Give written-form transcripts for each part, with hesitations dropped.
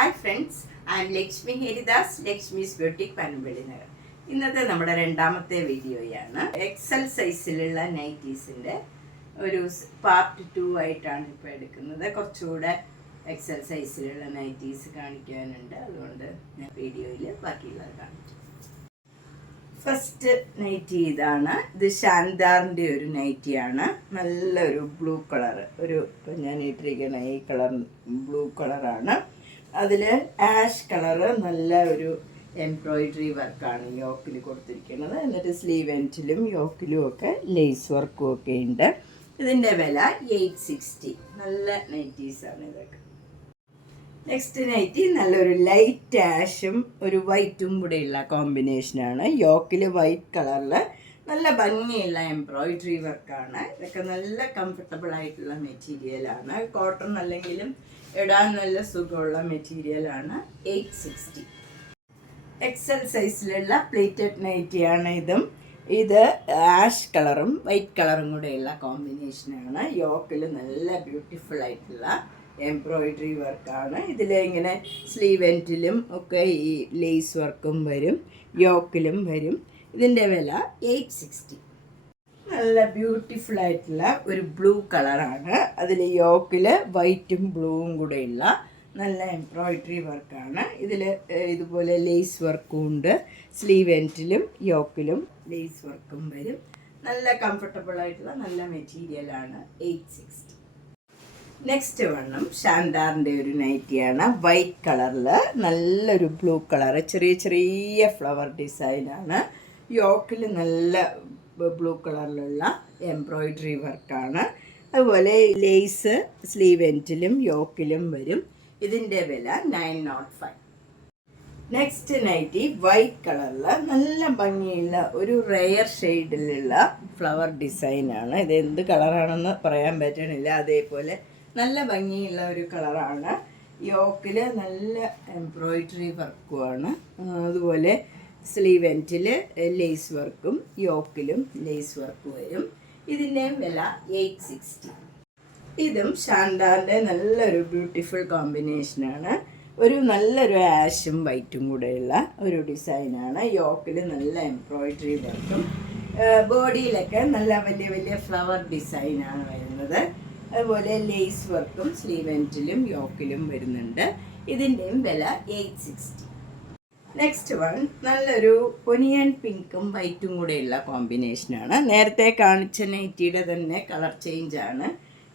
Hi friends, I M Lakshmi Haridas, Lakshmi's boutique Panampilly Nagar. ഇന്നത്തെ നമ്മുടെ രണ്ടാമത്തെ വീഡിയോയാണ്. എക്സൽ സൈസിലുള്ള നൈറ്റീസിൻ്റെ ഒരു പാർട്ട് 2 ആയിട്ടാണ് ഇപ്പോൾ എടുക്കുന്നത്. കുറച്ചുകൂടെ എക്സൽ സൈസിലുള്ള നൈറ്റീസ് കാണിക്കാനുണ്ട്, അതുകൊണ്ട് ഞാൻ വീഡിയോയിൽ ബാക്കിയുള്ളത് കാണിച്ചു. ഫസ്റ്റ് നൈറ്റി ഇതാണ്. ഇത് ശാന്താറിൻ്റെ ഒരു നൈറ്റിയാണ്. നല്ലൊരു ബ്ലൂ കളർ, ഇപ്പം ഞാൻ ഇട്ടിരിക്കുന്ന ഈ കളർ ബ്ലൂ കളറാണ്. അതിൽ ആഷ് കളറ് നല്ല ഒരു എംബ്രോയിഡറി വർക്കാണ് യോക്കിൽ കൊടുത്തിരിക്കുന്നത്. എന്നിട്ട് സ്ലീവ് എൻഡിലും യോക്കിലും ഒക്കെ ലേസ് വർക്കും ഒക്കെ ഉണ്ട്. ഇതിൻ്റെ വില 860. നല്ല നൈറ്റീസാണ് ഇതൊക്കെ. നെക്സ്റ്റ് നൈറ്റി നല്ലൊരു ലൈറ്റ് ആഷും ഒരു വൈറ്റും കൂടെയുള്ള കോമ്പിനേഷനാണ്. യോക്കിൽ വൈറ്റ് കളറിൽ നല്ല ഭംഗിയുള്ള എംബ്രോയിഡറി വർക്കാണ്. ഇതൊക്കെ നല്ല കംഫർട്ടബിൾ ആയിട്ടുള്ള മെറ്റീരിയലാണ്. കോട്ടൺ അല്ലെങ്കിലും ഇടാൻ നല്ല സുഖമുള്ള മെറ്റീരിയലാണ്. 860. എക്സൽ സൈസിലുള്ള പ്ലേറ്റഡ് നൈറ്റിയാണ് ഇതും. ഇത് ആഷ് കളറും വൈറ്റ് കളറും കൂടെയുള്ള കോമ്പിനേഷനാണ്. യോക്കിൽ നല്ല ബ്യൂട്ടിഫുൾ ആയിട്ടുള്ള എംബ്രോയിഡറി വർക്കാണ്. ഇതിൽ ഇങ്ങനെ സ്ലീവ് എൻഡിലും ഒക്കെ ഈ ലേസ് വർക്കും വരും, യോക്കിലും വരും. ഇതിൻ്റെ വില 860. നല്ല ബ്യൂട്ടിഫുൾ ആയിട്ടുള്ള ഒരു ബ്ലൂ കളറാണ്. അതിൽ യോക്കിൽ വൈറ്റും ബ്ലൂവും കൂടെയുള്ള നല്ല എംബ്രോയിഡറി വർക്കാണ്. ഇതിൽ ഇതുപോലെ ലേസ് വർക്കും ഉണ്ട്. സ്ലീവ് എൻഡിലും യോക്കിലും ലേസ് വർക്കും വരും. നല്ല കംഫർട്ടബിൾ ആയിട്ടുള്ള നല്ല മെറ്റീരിയലാണ്. 860. നെക്സ്റ്റ് വണ്ണം ശാന്താറിൻ്റെ ഒരു നൈറ്റിയാണ്. വൈറ്റ് കളറിൽ നല്ലൊരു ബ്ലൂ കളർ, ചെറിയ ചെറിയ ഫ്ലവർ ഡിസൈനാണ്. യോക്കിൽ നല്ല ബ്ലൂ കളറിലുള്ള എംബ്രോയിഡറി വർക്കാണ്. അതുപോലെ ലേസ് സ്ലീവ് എൻഡിലും യോക്കിലും വരും. ഇതിൻ്റെ വില 905. നെക്സ്റ്റ് നൈറ്റി വൈറ്റ് കളറിൽ നല്ല ഭംഗിയുള്ള ഒരു റെയർ ഷെയ്ഡിലുള്ള ഫ്ലവർ ഡിസൈനാണ്. ഇത് എന്ത് കളറാണെന്ന് പറയാൻ പറ്റണില്ല. അതേപോലെ നല്ല ഭംഗിയുള്ള ഒരു കളറാണ്. യോക്കിൽ നല്ല എംബ്രോയിഡറി വർക്കുമാണ്. അതുപോലെ സ്ലീവ് എൻഡിൽ ലേസ് വർക്കും യോക്കിലും ലേസ് വർക്ക് വരും. ഇതിൻ്റെയും വില 860. ഇതും ശാന്താറിൻ്റെ നല്ലൊരു ബ്യൂട്ടിഫുൾ കോമ്പിനേഷനാണ്. ഒരു നല്ലൊരു ആഷും വൈറ്റും കൂടെയുള്ള ഒരു ഡിസൈനാണ്. യോക്കിൽ നല്ല എംബ്രോയിഡറി വർക്കും ബോഡിയിലൊക്കെ നല്ല വലിയ വലിയ ഫ്ലവർ ഡിസൈനാണ് വരുന്നത്. അതുപോലെ ലേസ് വർക്കും സ്ലീവ് എൻഡിലും യോക്കിലും വരുന്നുണ്ട്. ഇതിൻ്റെയും വില 860. നെക്സ്റ്റ് വൺ നല്ലൊരു ഒനിയൻ പിങ്കും വൈറ്റും കൂടെയുള്ള കോമ്പിനേഷനാണ്. നേരത്തെ കാണിച്ച നൈറ്റിയുടെ തന്നെ കളർ ചേഞ്ചാണ്.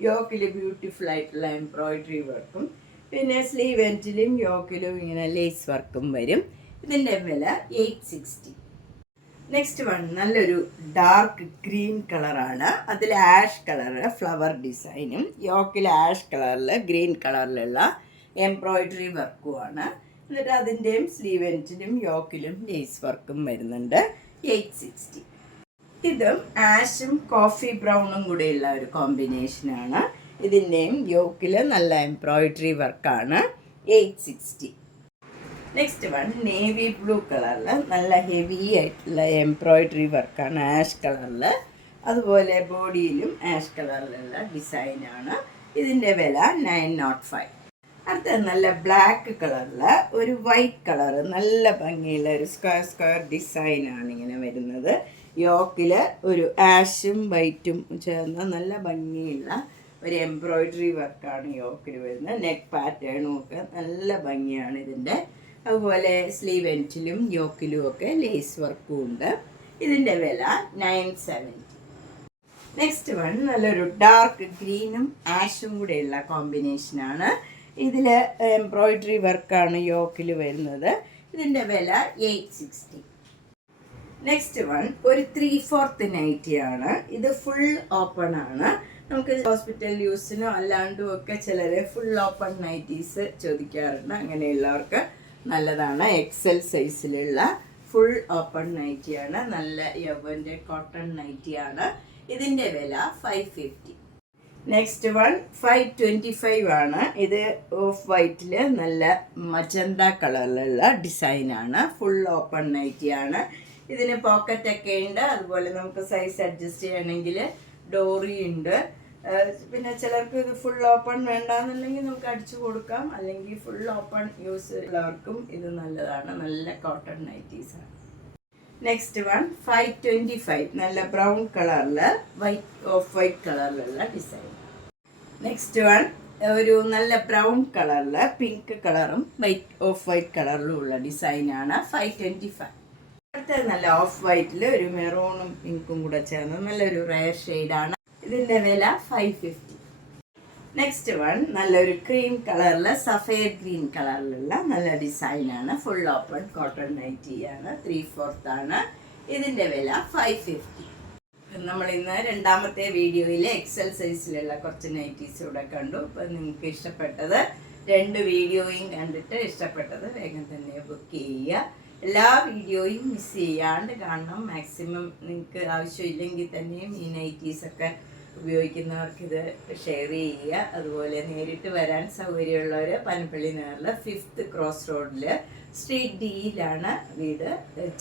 യോക്കിൽ ബ്യൂട്ടിഫുൾ ആയിട്ടുള്ള എംബ്രോയിഡറി വർക്കും പിന്നെ സ്ലീവ് എൻഡിലും യോക്കിലും ഇങ്ങനെ ലേസ് വർക്കും വരും. ഇതിൻ്റെ വില 860. നെക്സ്റ്റ് വൺ നല്ലൊരു ഡാർക്ക് ഗ്രീൻ കളറാണ്. അതിൽ ആഷ് കളറ് ഫ്ലവർ ഡിസൈനും യോക്കിൽ ആഷ് കളറിൽ ഗ്രീൻ കളറിലുള്ള എംബ്രോയിഡറി വർക്കുമാണ്. എന്നിട്ട് അതിൻ്റെയും സ്ലീവ് എൻഡിലും യോക്കിലും ലേസ് വർക്കും വരുന്നുണ്ട്. 860. ഇതും ആഷും കോഫി ബ്രൗണും കൂടെയുള്ള ഒരു കോമ്പിനേഷനാണ്. ഇതിൻ്റെയും യോക്കിൽ നല്ല എംബ്രോയിഡറി വർക്കാണ്. 860. നെക്സ്റ്റ് വൺ നേവി ബ്ലൂ കളറിൽ നല്ല ഹെവി ആയിട്ടുള്ള എംബ്രോയിഡറി വർക്കാണ് ആഷ് കളറിൽ. അതുപോലെ ബോഡിയിലും ആഷ് കളറിലുള്ള ഡിസൈനാണ്. ഇതിൻ്റെ വില 905. അടുത്ത നല്ല ബ്ലാക്ക് കളറിൽ ഒരു വൈറ്റ് കളറ് നല്ല ഭംഗിയുള്ള ഒരു സ്ക്വയർ ഡിസൈനാണ് ഇങ്ങനെ വരുന്നത്. യോക്കിൽ ഒരു ആഷും വൈറ്റും ചേർന്ന നല്ല ഭംഗിയുള്ള ഒരു എംബ്രോയിഡറി വർക്കാണ് യോക്കിൽ വരുന്നത്. നെക്ക് പാറ്റേണും ഒക്കെ നല്ല ഭംഗിയാണ് ഇതിൻ്റെ. അതുപോലെ സ്ലീവ് എൻഡിലും യോക്കിലും ഒക്കെ ലേസ് വർക്കും ഉണ്ട്. ഇതിൻ്റെ വില 970. നെക്സ്റ്റ് വൺ നല്ലൊരു ഡാർക്ക് ഗ്രീനും ആഷും കൂടെയുള്ള കോമ്പിനേഷനാണ്. ഇതിൽ എംബ്രോയിഡറി വർക്കാണ് യോക്കിൽ വരുന്നത്. ഇതിൻ്റെ വില 860. നെക്സ്റ്റ് വൺ ഒരു 3/4 നൈറ്റിയാണ്. ഇത് ഫുൾ ഓപ്പൺ ആണ്. നമുക്ക് ഹോസ്പിറ്റൽ യൂസിനോ അല്ലാണ്ടും ഒക്കെ ചിലർ ഫുൾ ഓപ്പൺ നൈറ്റീസ് ചോദിക്കാറുണ്ട്. അങ്ങനെയുള്ളവർക്ക് നല്ലതാണ്. എക്സൽ സൈസിലുള്ള ഫുൾ ഓപ്പൺ നൈറ്റിയാണ്. നല്ല യവൻ്റെ കോട്ടൺ നൈറ്റിയാണ്. ഇതിൻ്റെ വില 550. നെക്സ്റ്റ് വൺ 525 ആണ്. ഇത് ഓഫ് വൈറ്റിൽ നല്ല മജന്ത കളറിലുള്ള ഡിസൈനാണ്. ഫുൾ ഓപ്പൺ നൈറ്റിയാണ്. ഇതിന് പോക്കറ്റൊക്കെ ഉണ്ട്. അതുപോലെ നമുക്ക് സൈസ് അഡ്ജസ്റ്റ് ചെയ്യണമെങ്കിൽ ഡോറി ഉണ്ട്. പിന്നെ ചിലർക്ക് ഇത് ഫുൾ ഓപ്പൺ വേണ്ടാന്നുണ്ടെങ്കിൽ നമുക്ക് അടിച്ചു കൊടുക്കാം, അല്ലെങ്കിൽ ഫുൾ ഓപ്പൺ യൂസ് ഉള്ളവർക്കും ഇത് നല്ലതാണ്. നല്ല കോട്ടൺ നൈറ്റീസാണ്. നെക്സ്റ്റ് വൺ 525, നല്ല ബ്രൗൺ കളറിൽ ഓഫ് വൈറ്റ് കളറിലുള്ള ഡിസൈൻ. നെക്സ്റ്റ് വൺ ഒരു നല്ല ബ്രൗൺ കളറിൽ പിങ്ക് കളറും ഓഫ് വൈറ്റ് കളറിലും ഉള്ള ഡിസൈനാണ് 525. അടുത്തത് നല്ല ഓഫ് വൈറ്റിൽ ഒരു മെറൂണും പിങ്കും കൂടെ ചേർന്ന് നല്ലൊരു റയർ ഷെയ്ഡാണ്. ഇതിൻ്റെ വില 550. നെക്സ്റ്റ് വൺ നല്ലൊരു ക്രീം കളറിൽ സഫേഡ് ഗ്രീൻ കളറിലുള്ള നല്ല ഡിസൈനാണ്. Full open cotton നൈറ്റിയാണ്. 3/4 ആണ്. ഇതിൻ്റെ വില 550. നമ്മൾ ഇന്ന് രണ്ടാമത്തെ വീഡിയോയിൽ എക്സൽ സൈസിലുള്ള കുറച്ച് നൈറ്റീസ് ഇവിടെ കണ്ടു. ഇപ്പം നിങ്ങൾക്ക് ഇഷ്ടപ്പെട്ടത് 2 വീഡിയോയും കണ്ടിട്ട് ഇഷ്ടപ്പെട്ടത് വേഗം തന്നെ ബുക്ക് ചെയ്യുക. എല്ലാ വീഡിയോയും മിസ് ചെയ്യാണ്ട് കാണണം. മാക്സിമം നിങ്ങൾക്ക് ആവശ്യമില്ലെങ്കിൽ തന്നെയും ഈ നൈറ്റീസൊക്കെ ഉപയോഗിക്കുന്നവർക്ക് ഇത് ഷെയർ ചെയ്യുക. അതുപോലെ നേരിട്ട് വരാൻ സൗകര്യമുള്ളവർ പനപ്പള്ളി നഗറിൽ 5th ക്രോസ് റോഡിൽ സ്ട്രീറ്റ് ഡിയിലാണ് വീട്.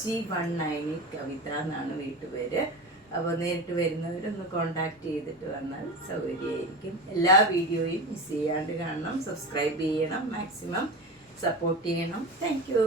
G19 കവിത എന്നാണ് വീട്ടുപേര്. അപ്പോൾ നേരിട്ട് വരുന്നവരൊന്ന് കോണ്ടാക്ട് ചെയ്തിട്ട് വന്നാൽ സൗകര്യമായിരിക്കും. എല്ലാ വീഡിയോയും മിസ് ചെയ്യാണ്ട് കാണണം. സബ്സ്ക്രൈബ് ചെയ്യണം. മാക്സിമം സപ്പോർട്ട് ചെയ്യണം. Thank you.